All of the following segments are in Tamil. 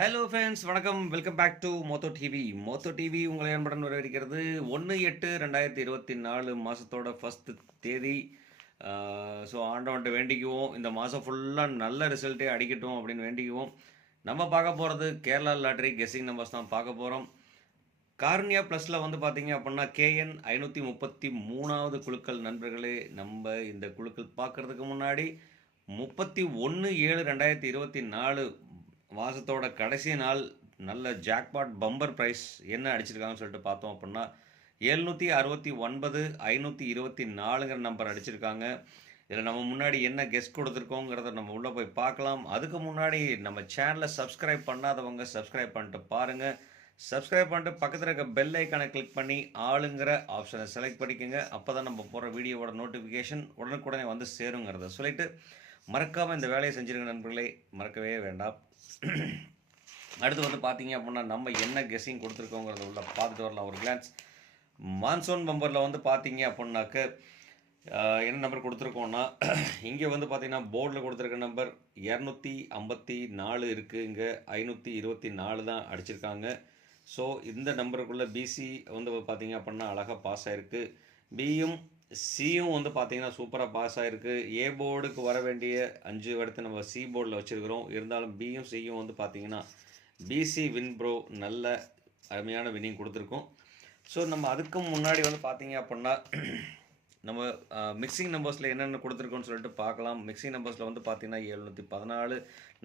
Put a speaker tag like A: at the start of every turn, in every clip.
A: ஹலோ ஃப்ரெண்ட்ஸ் வணக்கம். Welcome back to Motho TV Motho TV உங்களை அன்புடன் வரவேற்கிறது. ஒன்று எட்டு ரெண்டாயிரத்தி இருபத்தி நாலு மாதத்தோட ஃபஸ்ட்டு தேதி. ஸோ ஆண்டவன்ட்ட வேண்டிக்குவோம். இந்த மாதம் ஃபுல்லாக நல்ல ரிசல்ட்டே அடிக்கட்டும் அப்படின்னு வேண்டிக்குவோம். நம்ம பார்க்க போகிறது கேரளா லாட்ரி கெஸ்ஸிங் நம்பர்ஸ் தான் பார்க்க போகிறோம் கார்னியா ப்ளஸில் வந்து பார்த்தீங்க அப்படின்னா கேஎன் ஐநூற்றி முப்பத்தி மூணாவது குழுக்கள் நண்பர்களே நம்ம இந்த குழுக்கள் பார்க்குறதுக்கு முன்னாடி முப்பத்தி ஒன்று ஏழு ரெண்டாயிரத்தி இருபத்தி நாலு மாதத்தோட கடைசி நாள் நல்ல ஜாக்பாட் பம்பர் ப்ரைஸ் என்ன அடிச்சிருக்காங்கன்னு சொல்லிட்டு பார்த்தோம் அப்படின்னா எழுநூற்றி அறுபத்தி ஒன்பது ஐநூற்றி இருபத்தி நாலுங்கிற நம்பர் அடிச்சிருக்காங்க. இதில் நம்ம முன்னாடி என்ன கெஸ்ட் கொடுத்துருக்கோங்கிறத நம்ம உள்ளே போய் பார்க்கலாம். அதுக்கு முன்னாடி நம்ம சேனலை சப்ஸ்கிரைப் பண்ணாதவங்க சப்ஸ்கிரைப் பண்ணிட்டு பாருங்கள் சப்ஸ்கிரைப் பண்ணிட்டு பக்கத்தில் இருக்க பெல் ஐக்கானை கிளிக் பண்ணி ஆளுங்கிற ஆப்ஷனை செலக்ட் பண்ணிக்கோங்க. அப்போ தான் நம்ம போகிற வீடியோவோட நோட்டிஃபிகேஷன் உடனுக்குடனே வந்து சேருங்கிறத சொல்லிட்டு மறக்காமல் இந்த வேலையை செஞ்சுருங்க நண்பர்களே. மறக்கவே வேண்டாம். அடுத்து வந்து பார்த்தீங்க அப்படின்னா நம்ம என்ன கெஸ்ஸிங் கொடுத்துருக்கோங்கிறத உள்ள பார்த்துட்டு வரலாம். ஒரு கிளான்ஸ் மான்சூன் பம்பரில் வந்து பார்த்தீங்க அப்படின்னாக்க என்ன நம்பர் கொடுத்துருக்கோம்னா இங்கே வந்து பார்த்தீங்கன்னா போர்டில் கொடுத்துருக்க நம்பர் இரநூத்தி ஐம்பத்தி நாலு இருக்குது இங்கே ஐநூற்றி இருபத்தி நாலு தான் அடிச்சிருக்காங்க. ஸோ இந்த நம்பருக்குள்ளே பிசி வந்து பார்த்தீங்க அப்படின்னா அழகாக பாஸ் ஆகிருக்கு பியும் சியும் வந்து பார்த்தீங்கன்னா சூப்பராக பாஸ் ஆகிருக்கு ஏ போர்டுக்கு வர வேண்டிய அஞ்சு இடத்த நம்ம சி போர்டில் வச்சுருக்கிறோம். இருந்தாலும் பியும் சியும் வந்து பார்த்தீங்கன்னா பிசி வின் ப்ரோ நல்ல அருமையான வின்னிங் கொடுத்துருக்கோம். ஸோ நம்ம அதுக்கு முன்னாடி வந்து பார்த்தீங்க அப்படின்னா நம்ம மிக்சிங் நம்பர்ஸில் என்னென்ன கொடுத்துருக்கோன்னு சொல்லிட்டு பார்க்கலாம் மிக்சிங் நம்பர்ஸில் வந்து பார்த்தீங்கன்னா எழுநூற்றி பதினாலு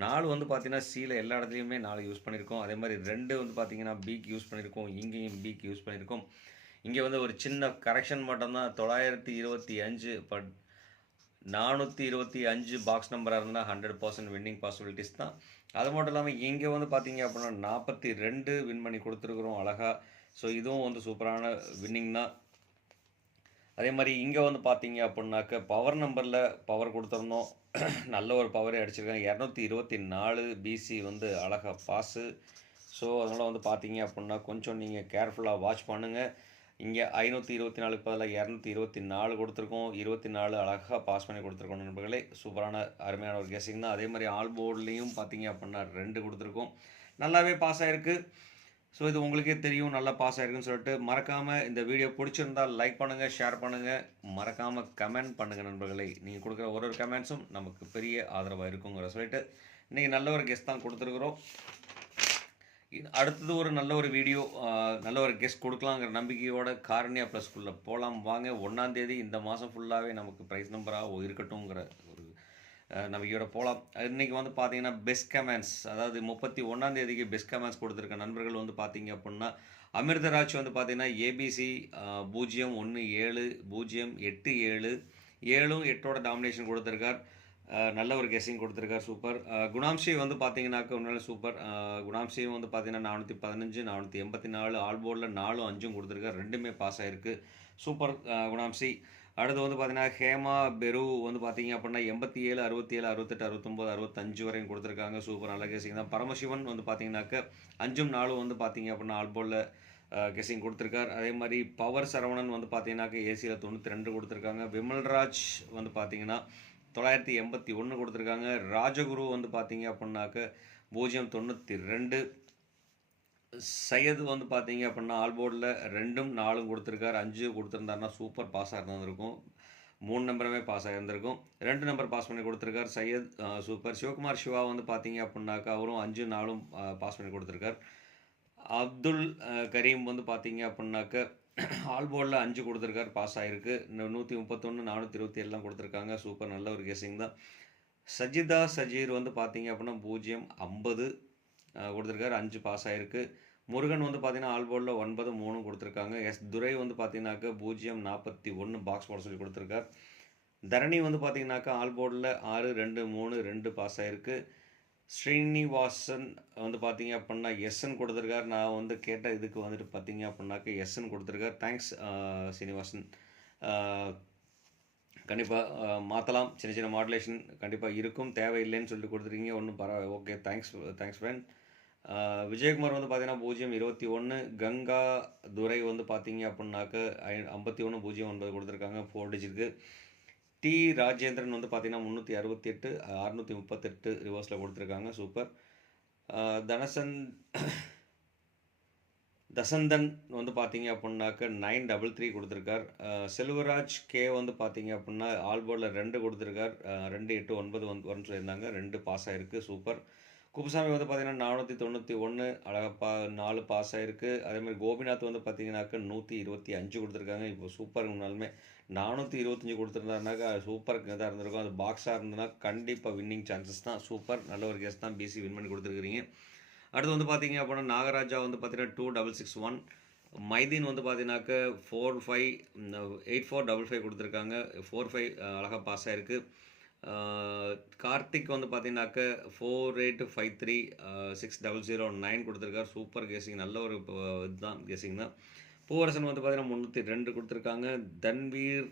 A: நாலு வந்து பார்த்தீங்கன்னா சியில் எல்லா இடத்துலையுமே நாலு யூஸ் பண்ணியிருக்கோம் அதே மாதிரி ரெண்டு வந்து பார்த்தீங்கன்னா பிக்கு யூஸ் பண்ணியிருக்கோம் இங்கேயும் பிக்கு யூஸ் பண்ணியிருக்கோம் இங்கே வந்து ஒரு சின்ன கரெக்ஷன் மட்டும்தான். தொள்ளாயிரத்தி இருபத்தி அஞ்சு பட் நானூற்றி இருபத்தி அஞ்சு பாக்ஸ் நம்பராக இருந்தால் ஹண்ட்ரட் பர்சன்ட் வின்னிங் பாசிபிலிட்டிஸ் தான். அது மட்டும் இல்லாமல் இங்கே வந்து பார்த்தீங்க அப்படின்னா நாற்பத்தி ரெண்டு வின் பண்ணி கொடுத்துருக்குறோம் அழகாக ஸோ இதுவும் வந்து சூப்பரான வின்னிங் தான். அதே மாதிரி இங்கே வந்து பார்த்தீங்க அப்படின்னாக்க பவர் நம்பரில் பவர் கொடுத்துருந்தோம். நல்ல ஒரு பவரே அடிச்சிருக்காங்க. இரநூத்தி இருபத்தி நாலு பிசி வந்து அழகாக பாஸு ஸோ அதனால் வந்து பார்த்தீங்க அப்படின்னா கொஞ்சம் நீங்கள் கேர்ஃபுல்லாக வாட்ச் பண்ணுங்கள் இங்கே ஐநூற்றி இருபத்தி நாலுக்கு பதிலாக இரநூத்தி இருபத்தி நாலு கொடுத்துருக்கோம். இருபத்தி நாலு அழகாக பாஸ் பண்ணி கொடுத்துருக்கோம் நண்பர்களே. சூப்பரான அருமையான ஒரு கெஸிங் தான். அதே மாதிரி ஆல் போர்ட்லேயும் பார்த்தீங்க அப்படின்னா ரெண்டு கொடுத்துருக்கோம். நல்லாவே பாஸ் ஆகிருக்கு ஸோ இது உங்களுக்கே தெரியும். நல்லா பாஸ் ஆகிருக்குன்னு சொல்லிட்டு மறக்காமல் இந்த வீடியோ பிடிச்சிருந்தால் லைக் பண்ணுங்கள் ஷேர் பண்ணுங்கள் மறக்காமல் கமெண்ட் பண்ணுங்கள் நண்பர்களே. நீங்கள் கொடுக்குற ஒரு ஒரு கமெண்ட்ஸும் நமக்கு பெரிய ஆதரவாக இருக்குங்கிற சொல்லிட்டு இன்றைக்கி நல்ல ஒரு கெஸ்ட் தான் கொடுத்துருக்குறோம். அடுத்தது ஒரு நல்ல ஒரு வீடியோ நல்ல ஒரு கெஸ்ட் கொடுக்கலாங்கிற நம்பிக்கையோட காரணியா ப்ளஸ்க்குள்ளே போகலாம் வாங்க ஒன்றாந்தேதி இந்த மாதம் ஃபுல்லாகவே நமக்கு ப்ரைஸ் நம்பராக இருக்கட்டும்ங்கிற ஒரு நம்பிக்கையோட போகலாம் இன்றைக்கி வந்து பார்த்தீங்கன்னா பெஸ்ட் கமெண்ட்ஸ் அதாவது முப்பத்தி ஒன்றாந்தேதிக்கு பெஸ்ட் கமெண்ட்ஸ் கொடுத்துருக்க நண்பர்கள் வந்து பார்த்தீங்க அப்படின்னா அமிர்தராஜ் வந்து பார்த்தீங்கன்னா ஏபிசி பூஜ்ஜியம் ஒன்று ஏழு பூஜ்ஜியம் எட்டு ஏழு ஏழும் எட்டோட டாமினேஷன் கொடுத்துருக்கார். நல்ல ஒரு கெஸ்ஸிங் கொடுத்துருக்கார் சூப்பர் குணாம்ஷி வந்து பார்த்தீங்கன்னாக்க உண்மையில சூப்பர் குணாம்ஷியும் வந்து பார்த்தீங்கன்னா நானூற்றி பதினஞ்சு நானூற்றி எண்பத்தி நாலு ஆல் போர்டில் நாலும் அஞ்சும் கொடுத்துருக்கார் ரெண்டுமே பாஸ் ஆகிருக்கு சூப்பர் குணாம்ஷி. அடுத்து வந்து பார்த்தீங்கன்னா ஹேமா பெரு வந்து பார்த்தீங்க அப்படின்னா எண்பத்தி ஏழு அறுபத்தி ஏழு அறுபத்தெட்டு அறுபத்தொம்போது அறுபத்தஞ்சு வரையும் கொடுத்துருக்காங்க. சூப்பர் நல்ல கெஸ்ஸிங் தான். பரமசிவன் வந்து பார்த்தீங்கன்னாக்க அஞ்சும் நாலும் வந்து பார்த்தீங்க அப்படின்னா ஆல் போர்டில் கெஸ்ஸிங் கொடுத்துருக்கார். அதே மாதிரி பவர் சரவணன் வந்து பார்த்தீங்கன்னாக்க ஏசியில் தொண்ணூற்றி ரெண்டு கொடுத்துருக்காங்க. விமல்ராஜ் வந்து பார்த்தீங்கன்னா தொள்ளாயிரத்தி எண்பத்தி ஒன்று கொடுத்துருக்காங்க. ராஜகுரு வந்து பார்த்தீங்க அப்படின்னாக்க பூஜ்ஜியம் தொண்ணூற்றி ரெண்டு சையது வந்து பார்த்தீங்க அப்படின்னா ஆல்போர்டில் ரெண்டும் நாலும் கொடுத்துருக்காரு. அஞ்சு கொடுத்துருந்தாருன்னா சூப்பர் பாஸாக இருந்திருக்கும் மூணு நம்பருமே பாஸ் ஆகியிருந்திருக்கும் ரெண்டு நம்பர் பாஸ் பண்ணி கொடுத்துருக்கார் சையத் சூப்பர். சிவகுமார் சிவா வந்து பார்த்தீங்க அப்படின்னாக்கா அவரும் அஞ்சு நாளும் பாஸ் பண்ணி கொடுத்துருக்கார். அப்துல் கரீம் வந்து பார்த்தீங்க அப்படின்னாக்க ஆல்போர்டில் அஞ்சு கொடுத்துருக்காரு பாஸ் ஆகிருக்கு நூற்றி முப்பத்தொன்று நானூற்றி இருபத்தி ஏழுலாம் கொடுத்துருக்காங்க. சூப்பர் நல்ல ஒரு கெஸிங் தான். சஜிதா சஜீர் வந்து பார்த்தீங்க அப்படின்னா பூஜ்ஜியம் ஐம்பது கொடுத்துருக்காரு. அஞ்சு பாஸ் ஆகிருக்கு முருகன் வந்து பார்த்தீங்கன்னா ஆல்போர்டில் ஒன்பது மூணு கொடுத்துருக்காங்க. எஸ் துரை வந்து பார்த்தீங்கன்னாக்கா பூஜ்ஜியம் நாற்பத்தி ஒன்று பாக்ஸ் போட சொல்லி கொடுத்துருக்கார். தரணி வந்து பார்த்தீங்கன்னாக்கா ஆல்போர்டில் ஆறு ரெண்டு மூணு ரெண்டு பாஸ் ஆகிருக்கு ஸ்ரீனிவாசன் வந்து பார்த்தீங்க அப்படின்னா எஸ்என் கொடுத்துருக்காரு. நான் வந்து கேட்ட இதுக்கு வந்துட்டு பார்த்தீங்க அப்படின்னாக்க எஸ்என் கொடுத்துருக்காரு. தேங்க்ஸ் ஸ்ரீனிவாசன். கண்டிப்பாக மாற்றலாம் சின்ன சின்ன மாடுலேஷன் கண்டிப்பாக இருக்கும். தேவையில்லைன்னு சொல்லிட்டு கொடுத்துருக்கீங்க. ஒன்றும் பரவாயில்ல. Okay thanks thanks friend Vijayakumar வந்து பார்த்தீங்கன்னா பூஜ்ஜியம் இருபத்தி ஒன்று கங்கா துரை வந்து பார்த்தீங்க அப்படின்னாக்க ஐ ஐம்பத்தி ஒன்று பூஜ்ஜியம் ஒன்பது கொடுத்துருக்காங்க. ஃபோர் டிஜிட்டுக்கு டி ராஜேந்திரன் வந்து பார்த்தீங்கன்னா முந்நூற்றி அறுபத்தி எட்டு அறுநூற்றி முப்பத்தெட்டு ரிவர்ஸில் கொடுத்துருக்காங்க. சூப்பர் தனசன் தசந்தன் வந்து பார்த்தீங்க அப்படின்னாக்க நைன் டபுள் த்ரீ கொடுத்துருக்கார். செல்வராஜ் கே வந்து பார்த்தீங்க அப்படின்னா ஆல்போர்டில் ரெண்டு கொடுத்துருக்கார். ரெண்டு எட்டு ஒன்பது வந்து வரும்னு சொல்லியிருந்தாங்க. ரெண்டு பாஸ் ஆகிருக்கு சூப்பர் குப்புசாமி வந்து பார்த்தீங்கன்னா நானூற்றி தொண்ணூற்றி ஒன்று அழகாக பா நாலு பாஸ் ஆகிருக்கு அதேமாதிரி கோபிநாத் வந்து பார்த்தீங்கன்னாக்க நூற்றி இருபத்தி அஞ்சு கொடுத்துருக்காங்க. இப்போ சூப்பர் முன்னாலுமே நானூற்றி இருபத்தஞ்சி கொடுத்துருந்தாருனாக்கா சூப்பருக்கு இதாக இருந்திருக்கும். அது பாக்ஸாக இருந்ததுன்னா கண்டிப்பாக வின்னிங் சான்சஸ் தான். சூப்பர் நல்ல ஒரு கேஸ் தான் பிசி வின் பண்ணி கொடுத்துருக்கிறீங்க. அடுத்து வந்து பார்த்தீங்க அப்படின்னா நாகராஜா வந்து பார்த்தீங்கன்னா two double six one Mydeen வந்து பார்த்தீங்கன்னாக்க four five eight four double five கொடுத்துருக்காங்க. ஃபோர் ஃபைவ் அழகாக பாஸ் ஆகிருக்கு கார்த்திக் வந்து பார்த்தீங்கன்னாக்க four eight five three six double zero nine கொடுத்துருக்காரு. சூப்பர் கேசிங் நல்ல ஒரு இப்போ இதுதான் கேசிங் தான். பூவரசன் வந்து பார்த்தீங்கன்னா முந்நூற்றி ரெண்டு கொடுத்துருக்காங்க. தன்வீர்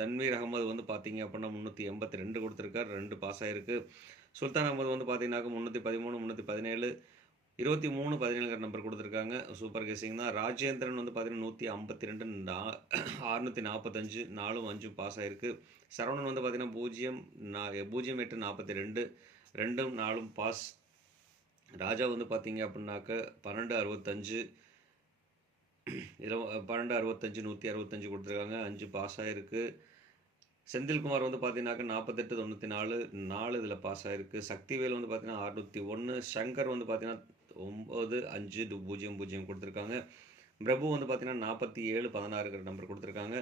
A: தன்வீர் அகமது வந்து பார்த்தீங்க அப்படின்னா முந்நூற்றி எண்பத்தி ரெண்டு கொடுத்துருக்காரு. ரெண்டு பாஸ் ஆகிருக்கு சுல்தான் அகமது வந்து பார்த்தீங்கன்னாக்க முந்நூற்றி பதிமூணு முந்நூற்றி பதினேழு. இருபத்தி மூணு பதினேழு நம்பர் கொடுத்துருக்காங்க. சூப்பர் கேசிங் தான். ராஜேந்திரன் வந்து பார்த்தீங்கன்னா நூற்றி ஐம்பத்தி ரெண்டு நா அறுநூற்றி நாற்பத்தஞ்சு நாலும் அஞ்சும் பாஸ் ஆகிருக்கு சரவணன் வந்து பார்த்தீங்கன்னா பூஜ்ஜியம் நா பூஜ்ஜியம் எட்டு நாற்பத்தி ரெண்டு ரெண்டும் நாலும் பாஸ் ராஜா வந்து பார்த்தீங்க அப்படின்னாக்க பன்னெண்டு அறுபத்தஞ்சு இரவு பன்னெண்டு அறுபத்தஞ்சு நூற்றி அறுபத்தஞ்சு கொடுத்துருக்காங்க. அஞ்சு பாஸ் ஆகிருக்கு செந்தில்குமார் வந்து பார்த்தீங்கன்னாக்க நாற்பத்தெட்டு தொண்ணூற்றி நாலு நாலு இதில் பாஸ் ஆகிருக்கு சக்திவேல் வந்து பார்த்தீங்கன்னா அறுநூற்றி ஒன்று சங்கர் வந்து பார்த்தீங்கன்னா ஒம்பது அஞ்சு டு பூஜ்ஜியம் பூஜ்ஜியம் கொடுத்துருக்காங்க. பிரபு வந்து பார்த்திங்கன்னா நாற்பத்தி ஏழு பதினாறுங்கிற நம்பர் கொடுத்துருக்காங்க.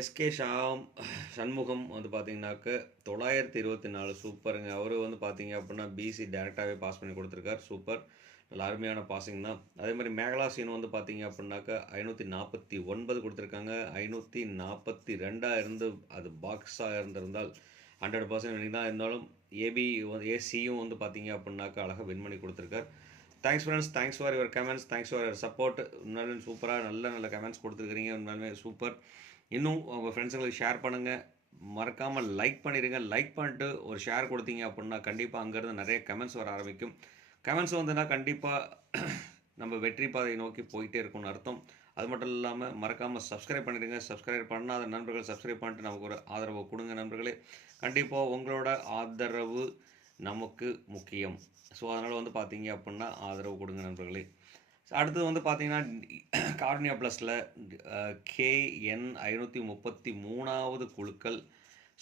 A: எஸ்கே ஷாம் சண்முகம் வந்து பார்த்தீங்கன்னாக்க தொள்ளாயிரத்தி இருபத்தி நாலு சூப்பருங்க. அவர் வந்து பார்த்தீங்க அப்படின்னா பிசி டேரெக்டாகவே பாஸ் பண்ணி கொடுத்துருக்கார். சூப்பர். நல்ல அருமையான பாசிங் தான். அதே மாதிரி மேகலா சீன் வந்து பார்த்தீங்க அப்படின்னாக்க ஐநூற்றி நாற்பத்தி ஒன்பது கொடுத்துருக்காங்க. ஐநூற்றி நாற்பத்தி ரெண்டாக இருந்து அது பாக்ஸாக இருந்திருந்தால் ஹண்ட்ரட் பர்சன்ட் தான் இருந்தாலும் ஏபி வந்து ஏசியும் வந்து பார்த்தீங்க அப்படின்னாக்க அழகாக வின் பண்ணி கொடுத்துருக்கார். Thanks friends thanks for your comments thanks for your support உண்மையிலே சூப்பராக நல்ல நல்ல கமெண்ட்ஸ் கொடுத்துருக்கிறீங்க. உண்மையிலுமே சூப்பர் இன்னும் உங்கள் ஃப்ரெண்ட்ஸுங்களுக்கு ஷேர் பண்ணுங்கள் மறக்காமல் லைக் பண்ணிடுங்க லைக் பண்ணிட்டு ஒரு ஷேர் கொடுத்தீங்க அப்படின்னா கண்டிப்பாக அங்கேருந்து நிறைய கமெண்ட்ஸ் வர ஆரம்பிக்கும். கமெண்ட்ஸ் வந்துன்னா கண்டிப்பாக நம்ம வெற்றி பாதையை நோக்கி போயிட்டே இருக்கும்னு அர்த்தம். அது மட்டும் இல்லாமல் மறக்காமல் சப்ஸ்கிரைப் பண்ணிடுங்க. சப்ஸ்கிரைப் பண்ணாத நண்பர்கள் சப்ஸ்கிரைப் பண்ணிட்டு நமக்கு ஒரு ஆதரவு கொடுங்க நண்பர்களே. கண்டிப்பாக உங்களோட ஆதரவு நமக்கு முக்கியம். ஸோ அதனால் வந்து பார்த்தீங்க அப்படின்னா ஆதரவு கொடுங்க நண்பர்களே. அடுத்தது வந்து பார்த்தீங்கன்னா கார்னியா ப்ளஸில் கேஎன் ஐநூற்றி முப்பத்தி மூணாவது குழுக்கள்.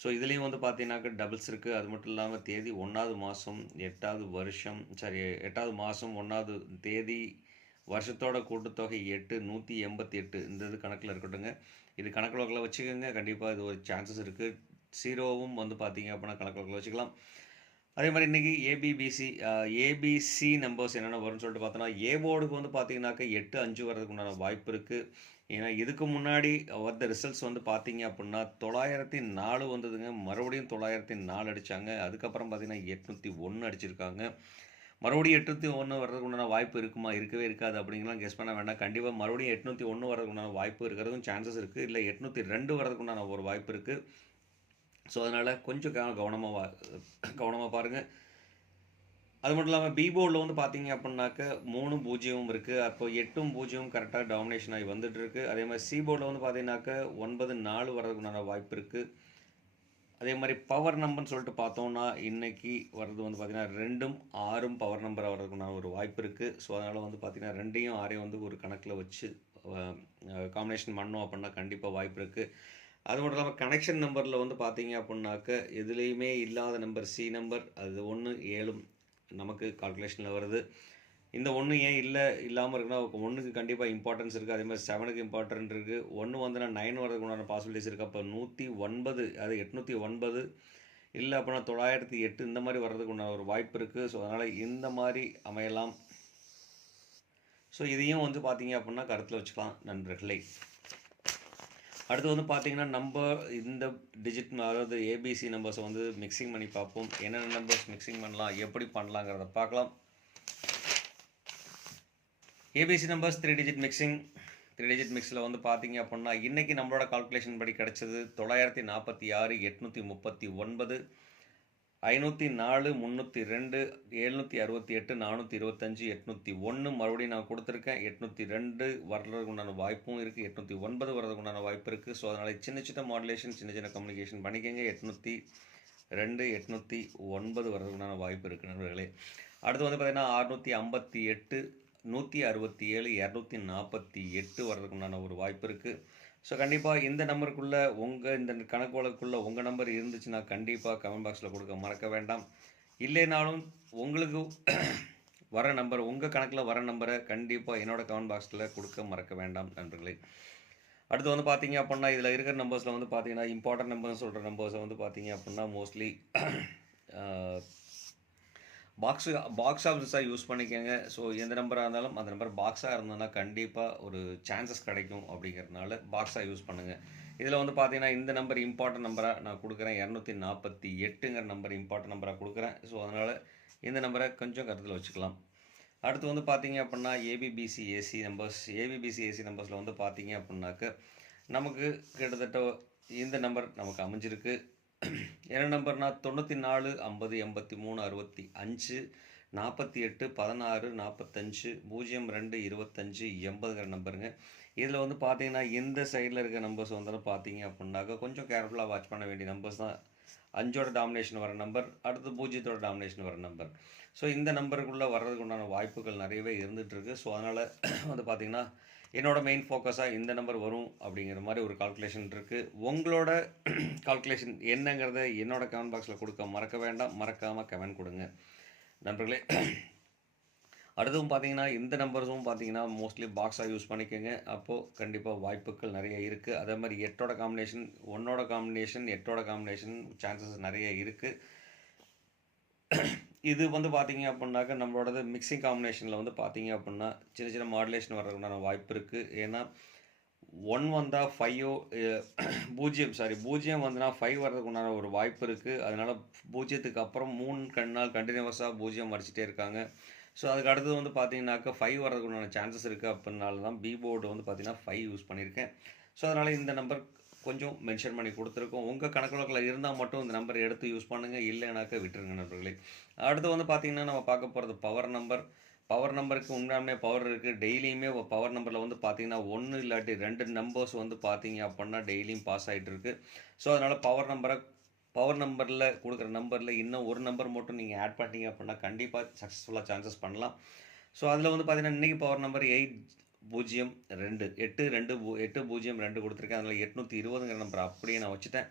A: ஸோ இதுலேயும் வந்து பார்த்தீங்கன்னாக்க டபுள்ஸ் இருக்குது அது மட்டும் இல்லாமல் தேதி ஒன்றாவது மாதம் எட்டாவது வருஷம் சாரி எட்டாவது மாதம் ஒன்றாவது தேதி வருஷத்தோட கூட்டுத்தொகை எட்டு நூற்றி எண்பத்தி எட்டு. இந்த இது கணக்கில் இருக்கட்டுங்க இது கணக்கில் வச்சுக்கோங்க. கண்டிப்பாக இது ஒரு சான்சஸ் இருக்குது ஜீரோவும் வந்து பார்த்தீங்க அப்படின்னா கணக்கில் வச்சுக்கலாம். அதே மாதிரி இன்றைக்கி ஏபிபிசி ஏபிசி நம்பர்ஸ் என்னென்ன வரும்னு சொல்லிட்டு பார்த்தோன்னா ஏ போர்டுக்கு வந்து பார்த்தீங்கன்னாக்கா எட்டு அஞ்சு வர்றதுக்கு உண்டான வாய்ப்பு இருக்குது ஏன்னா இதுக்கு முன்னாடி வந்த ரிசல்ட்ஸ் வந்து பார்த்தீங்க அப்படின்னா தொள்ளாயிரத்தி நாலு வந்ததுங்க. மறுபடியும் தொள்ளாயிரத்தி நாலு அடித்தாங்க அதுக்கப்புறம் பார்த்தீங்கன்னா எட்நூற்றி ஒன்று அடிச்சிருக்காங்க. மறுபடியும் எட்நூற்றி ஒன்று வர்றதுக்கு உண்டான வாய்ப்பு இருக்குமா? இருக்கவே இருக்காது அப்படிங்கலாம் கெஸ் பண்ண வேண்டாம். கண்டிப்பாக மறுபடியும் எட்நூற்றி ஒன்று வர்றதுக்கு உண்டான வாய்ப்பு இருக்கிறதுக்கும் சான்சஸ் இருக்குது இல்லை எட்நூற்றி ரெண்டு வர்றதுக்கு உண்டான ஒரு வாய்ப்பு இருக்குது ஸோ அதனால் கொஞ்சம் கவனமாக வா கவனமாக பாருங்கள் அது மட்டும் இல்லாமல் பி போர்டில் வந்து பார்த்தீங்க அப்படின்னாக்க மூணு பூஜ்ஜியமும் இருக்குது அப்போ எட்டும் பூஜ்ஜியம் கரெக்டாக டாமினேஷன் ஆகி வந்துட்டு இருக்கு அதே மாதிரி சி போர்டில் வந்து பார்த்தீங்கன்னாக்க ஒன்பது நாலு வர்றதுக்குண்டான வாய்ப்பு இருக்குது அதே மாதிரி பவர் நம்பர்னு சொல்லிட்டு பார்த்தோம்னா இன்றைக்கி வர்றது வந்து பார்த்திங்கன்னா ரெண்டும் ஆறும் பவர் நம்பர் வர்றதுக்குண்டான ஒரு வாய்ப்பு இருக்குது ஸோ அதனால் வந்து பார்த்திங்கன்னா ரெண்டையும் ஆறையும் வந்து ஒரு கணக்கில் வச்சு காம்பினேஷன் பண்ணோம் அப்படின்னா கண்டிப்பாக வாய்ப்பு இருக்குது அது மட்டும் இல்லாமல் கனெக்ஷன் நம்பரில் வந்து பார்த்தீங்க அப்படின்னாக்க எதுலேயுமே இல்லாத நம்பர் சி நம்பர் அது ஒன்று ஏழும் நமக்கு கால்குலேஷனில் வருது. இந்த ஒன்று ஏன் இல்லை இல்லாமல் இருக்குன்னா ஒன்றுக்கு கண்டிப்பாக இம்பார்ட்டன்ஸ் இருக்குது அதே மாதிரி செவனுக்கு இம்பார்ட்டன்ட் இருக்குது ஒன்று வந்துன்னா நைன் வரதுக்கு உண்டான பாசிபிலிட்டிஸ் இருக்குது அப்போ நூற்றி ஒன்பது அது எட்நூற்றி ஒன்பது. இல்லை அப்படின்னா தொள்ளாயிரத்தி எட்டு இந்த மாதிரி வர்றதுக்கு உண்டான ஒரு வாய்ப்பு இருக்குது ஸோ அதனால் இந்த மாதிரி அமையலாம். ஸோ இதையும் வந்து பார்த்தீங்க அப்படின்னா கருத்தில் வச்சுக்கலாம் நண்பர்களே. அடுத்து வந்து பார்த்தீங்கன்னா நம்ம இந்த டிஜிட் அதாவது ஏபிசி நம்பர்ஸை வந்து மிக்சிங் பண்ணி பார்ப்போம். என்னென்ன நம்பர்ஸ் மிக்சிங் பண்ணலாம் எப்படி பண்ணலாங்கிறத பார்க்கலாம். A B C numbers three digit mixing three digit மிக்ஸில் வந்து பார்த்தீங்க அப்படின்னா இன்றைக்கி நம்மளோட கால்குலேஷன் படி கிடச்சது தொள்ளாயிரத்தி நாற்பத்தி ஆறு எட்நூற்றி முப்பத்தி ஒன்பது. ஐநூற்றி நாலு முந்நூற்றி ரெண்டு எழுநூற்றி அறுபத்தி எட்டு நானூற்றி இருபத்தஞ்சி எட்நூற்றி ஒன்று மறுபடியும் நான் கொடுத்துருக்கேன். எட்நூற்றி ரெண்டு வர்றதுக்கு உண்டான வாய்ப்பும் இருக்குது எட்நூற்றி ஒன்பது வர்றதுக்கு உண்டான வாய்ப்பு இருக்குது ஸோ அதனால் சின்ன சின்ன மாடுலேஷன் சின்ன சின்ன கம்யூனிகேஷன் பண்ணிக்கோங்க. எட்நூற்றி ரெண்டு எட்நூற்றி ஒன்பது வர்றதுக்குண்டான வாய்ப்பு இருக்குது நண்பர்களே. அடுத்து வந்து பார்த்திங்கன்னா அறுநூற்றி ஐம்பத்தி எட்டு நூற்றி அறுபத்தி ஏழு இரநூத்தி நாற்பத்தி எட்டு வர்றதுக்குண்டான ஒரு வாய்ப்பு இருக்குது ஸோ கண்டிப்பாக இந்த நம்பருக்குள்ளே உங்கள் இந்த கணக்கு வழக்குள்ளே உங்கள் நம்பர் இருந்துச்சுன்னா கண்டிப்பாக கமெண்ட் பாக்ஸில் கொடுக்க மறக்க வேண்டாம். இல்லைனாலும் உங்களுக்கு வர நம்பர் உங்கள் கணக்கில் வர நம்பரை கண்டிப்பாக என்னோட கமெண்ட் பாக்ஸில் கொடுக்க மறக்க வேண்டாம் நண்பர்களே. அடுத்து வந்து பார்த்தீங்க அப்படின்னா இதில் இருக்கிற நம்பர்ஸில் வந்து பார்த்தீங்கன்னா இம்பார்ட்டன்ட் நம்பர்னு சொல்கிற நம்பர்ஸை வந்து பார்த்தீங்க அப்படின்னா மோஸ்ட்லி பாக்ஸு பாக்ஸ் ஆஃபீஸாக யூஸ் பண்ணிக்கோங்க. ஸோ எந்த நம்பராக இருந்தாலும் அந்த நம்பர் பாக்ஸாக இருந்ததுன்னா கண்டிப்பாக ஒரு சான்சஸ் கிடைக்கும் அப்படிங்கிறதுனால பாக்ஸாக யூஸ் பண்ணுங்கள் இதில் வந்து பார்த்தீங்கன்னா இந்த நம்பர் இம்பார்ட்டன்ட் நம்பராக நான் கொடுக்குறேன். இரநூத்தி நாற்பத்தி எட்டுங்கிற நம்பர் இம்பார்ட்டன்ட் நம்பராக கொடுக்குறேன். ஸோ அதனால் இந்த நம்பரை கொஞ்சம் கருத்தில் வச்சுக்கலாம். அடுத்து வந்து பார்த்தீங்க அப்படின்னா A B B C A C numbers A B B C A C நம்பர்ஸில் வந்து பார்த்தீங்க அப்படின்னாக்க நமக்கு கிட்டத்தட்ட இந்த நம்பர் நமக்கு அமைஞ்சிருக்கு. என்ன நம்பர்னா தொண்ணூற்றி நாலு ஐம்பது எண்பத்தி மூணு அறுபத்தி அஞ்சு நாற்பத்தி எட்டு பதினாறு நாற்பத்தஞ்சு பூஜ்ஜியம் ரெண்டு இருபத்தஞ்சு எண்பதுங்கிற நம்பருங்க. இதில் வந்து பார்த்தீங்கன்னா இந்த சைடில் இருக்க நம்பர்ஸ் வந்து பார்த்தீங்க அப்படின்னாக்கா கொஞ்சம் கேர்ஃபுல்லாக வாட்ச் பண்ண வேண்டிய நம்பர்ஸ் தான். அஞ்சோட டாமினேஷன் வர நம்பர் அடுத்து பூஜ்ஜியத்தோட டாமினேஷன் வர நம்பர் ஸோ இந்த நம்பருக்குள்ளே வர்றதுக்கு உண்டான வாய்ப்புகள் நிறையவே இருந்துகிட்ருக்கு ஸோ அதனால் வந்து பார்த்திங்கன்னா என்னோட மெயின் ஃபோக்கஸாக இந்த நம்பர் வரும் அப்படிங்கிற மாதிரி ஒரு கால்குலேஷன் இருக்குது உங்களோட கால்குலேஷன் என்னங்கிறத என்னோட கமெண்ட் பாக்ஸில் கொடுக்க மறக்க வேண்டாம். மறக்காமல் கமெண்ட் கொடுங்க. நண்பர்களே அடுத்ததும் பார்த்தீங்கன்னா இந்த நம்பர்ஸும் பார்த்தீங்கன்னா மோஸ்ட்லி பாக்ஸாக யூஸ் பண்ணிக்கோங்க. அப்போது கண்டிப்பாக வாய்ப்புகள் நிறைய இருக்குது அதே மாதிரி எட்டோட காம்பினேஷன் ஒன்னோட காம்பினேஷன் எட்டோட காம்பினேஷன் சான்சஸ் நிறைய இருக்குது இது வந்து பார்த்தீங்க அப்படின்னாக்க நம்மளோடது மிக்சிங் காம்பினேஷனில் வந்து பார்த்தீங்க அப்படின்னா சின்ன சின்ன மாடுலேஷன் வர்றதுக்குண்டான வாய்ப்பு இருக்குது ஏன்னா ஒன் வந்தால் ஃபைவோ பூஜ்ஜியம் சாரி பூஜ்ஜியம் வந்துன்னா ஃபைவ் வர்றதுக்கு உண்டான ஒரு வாய்ப்பு இருக்குது அதனால் பூஜ்ஜியத்துக்கு அப்புறம் மூணு கண் நாள் கண்டினியூவஸாக பூஜ்ஜியம் அடிச்சிட்டே இருக்காங்க. ஸோ அதுக்கு அடுத்தது வந்து பார்த்தீங்கன்னாக்கா ஃபைவ் வர்றதுக்கு உண்டான சான்சஸ் இருக்குது அப்படின்னால தான் பி போர்டு வந்து பார்த்தீங்கன்னா ஃபைவ் யூஸ் பண்ணியிருக்கேன் ஸோ அதனால் இந்த நம்பர் கொஞ்சம் மென்ஷன் பண்ணி கொடுத்துருக்கோம். உங்கள் கணக்கு வழக்கில் இருந்தால் மட்டும் இந்த நம்பர் எடுத்து யூஸ் பண்ணுங்கள் இல்லைனாக்கா விட்டுருங்க நண்பர்களே. அடுத்து வந்து பார்த்திங்கன்னா நம்ம பார்க்க போகிறது பவர் நம்பர் பவர் நம்பருக்கு உண்மையாலுமே பவர் இருக்குது டெய்லியுமே பவர் நம்பரில் வந்து பார்த்தீங்கன்னா ஒன்று இல்லாட்டி ரெண்டு நம்பர்ஸ் வந்து பார்த்தீங்க அப்படின்னா டெய்லியும் பாஸ் ஆகிட்டு இருக்குது ஸோ அதனால் பவர் நம்பரை பவர் நம்பரில் கொடுக்குற நம்பரில் இன்னும் ஒரு நம்பர் மட்டும் நீங்கள் ஆட் பண்ணிட்டீங்க அப்படின்னா கண்டிப்பாக சக்ஸஸ்ஃபுல்லாக சான்சஸ் பண்ணலாம். ஸோ அதில் வந்து பார்த்தீங்கன்னா இன்றைக்கி பவர் நம்பர் எயிட் பூஜ்ஜியம் ரெண்டு. எட்டு ரெண்டு பூ எட்டு பூஜ்ஜியம் ரெண்டு கொடுத்துருக்கேன். அதில் எட்நூற்றி இருபதுங்கிற நம்பர் அப்படியே நான் வச்சுட்டேன்.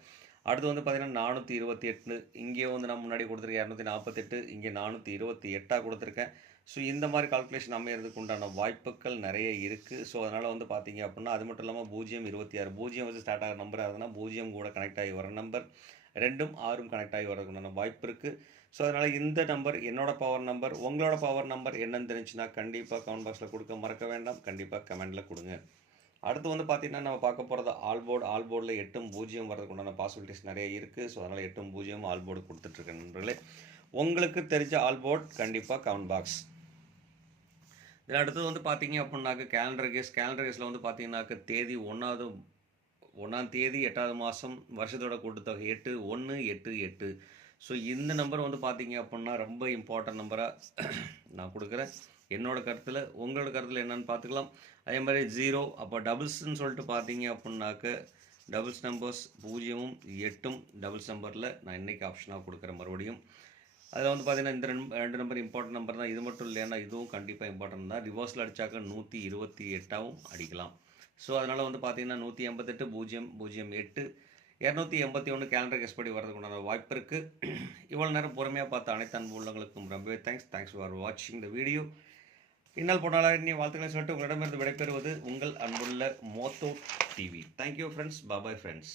A: அடுத்து வந்து பார்த்தீங்கன்னா நானூற்றி இருபத்தி எட்டு இங்கே வந்து நான் முன்னாடி கொடுத்துருக்கேன் இரநூத்தி நாற்பத்தெட்டு இங்கே நானூற்றி இருபத்தி எட்டாக கொடுத்துருக்கேன். ஸோ இந்த மாதிரி கால்குலேஷன் அமையிறதுக்கு உண்டான வாய்ப்புகள் நிறைய இருக்குது ஸோ அதனால் வந்து பார்த்தீங்க அப்படின்னா அது மட்டும் இல்லாமல் பூஜ்ஜியம் இருபத்தி ஆறு. பூஜ்ஜியம் வச்சு ஸ்டார்ட் ஆகிற நம்பர் ஆகுதுன்னா பூஜ்ஜியம் கூட கனெக்ட் ஆகி வர நம்பர் ரெண்டும் ஆறும் கனெக்ட் ஆகி வரதுக்குண்டான வாய்ப்பு இருக்குது ஸோ அதனால் இந்த நம்பர் என்னோட பவர் நம்பர் உங்களோட பவர் நம்பர் என்னன்னு தெரிஞ்சுன்னா கண்டிப்பாக கமெண்ட் பாக்ஸில் கொடுக்க மறக்க வேண்டாம். கண்டிப்பாக கமெண்டில் கொடுங்க. அடுத்து வந்து பார்த்திங்கன்னா நம்ம பார்க்க போகிறது ஆல்போர்டு. ஆல்போர்டில் எட்டும் பூஜ்ஜியம் வரதுக்குண்டான பாசிபிலிட்டிஸ் நிறைய இருக்குது ஸோ அதனால் எட்டும் பூஜ்ஜியம் ஆல்போர்டு கொடுத்துட்ருக்கேன் நண்பர்களே. உங்களுக்கு தெரிஞ்ச ஆல்போர்ட் கண்டிப்பாக கமெண்ட் பாக்ஸ் இதில் அடுத்தது வந்து பார்த்தீங்க அப்படின்னாக்க கேலண்டர் கேஸ் கேலண்டர் கேஸில் வந்து பார்த்தீங்கன்னாக்க தேதி ஒன்றாவது ஒன்றாம் தேதி எட்டாவது மாதம் வருஷத்தோட கூட்டுத்தொகை எட்டு ஒன்று எட்டு எட்டு. ஸோ இந்த நம்பர் வந்து பார்த்தீங்க அப்படின்னா ரொம்ப இம்பார்ட்டன்ட் நம்பராக நான் கொடுக்குறேன். என்னோட கருத்தில் உங்களோட கருத்தில் என்னன்னு பார்த்துக்கலாம் அதே மாதிரி ஜீரோ அப்போ டபுள்ஸ்ன்னு சொல்லிட்டு பார்த்தீங்க அப்படின்னாக்க டபுள்ஸ் நம்பர்ஸ் பூஜ்ஜியமும் எட்டும் டபுள்ஸ் நம்பரில் நான் இன்றைக்கி ஆப்ஷனாக கொடுக்குறேன் மறுபடியும். அதில் வந்து பார்த்தீங்கன்னா இந்த ரெண்டு ரெண்டு நம்பர் இம்பார்ட்டன்ட் நம்பர் தான். இது மட்டும் இல்லைன்னா இதுவும் கண்டிப்பாக இம்பார்ட்டன்ட் தான். ரிவர்ஸில் அடித்தாக்க நூற்றி இருபத்தி எட்டாவும் அடிக்கலாம். ஸோ அதனால் வந்து பார்த்தீங்கன்னா நூற்றி எண்பத்தெட்டு பூஜ்ஜியம் பூஜ்ஜியம் எட்டு இரநூத்தி எண்பத்தி ஒன்று கேலண்டர் கெஸ் படி வரதுக்குண்டான வாய்ப்பு இருக்குது இவ்வளோ நேரம் பொறுமையாக பார்த்த அனைத்து அன்பு உள்ளங்களுக்கும் ரொம்பவே தேங்க்ஸ் தேங்க்ஸ் ஃபார் வாட்சிங் த வீடியோ இன்னால் போனாலும் இன்னும் வாழ்த்துக்களை சொல்லிட்டு உங்களிடமிருந்து விடைபெறுவது உங்கள் அன்புள்ள Motho TV thank you friends bye bye friends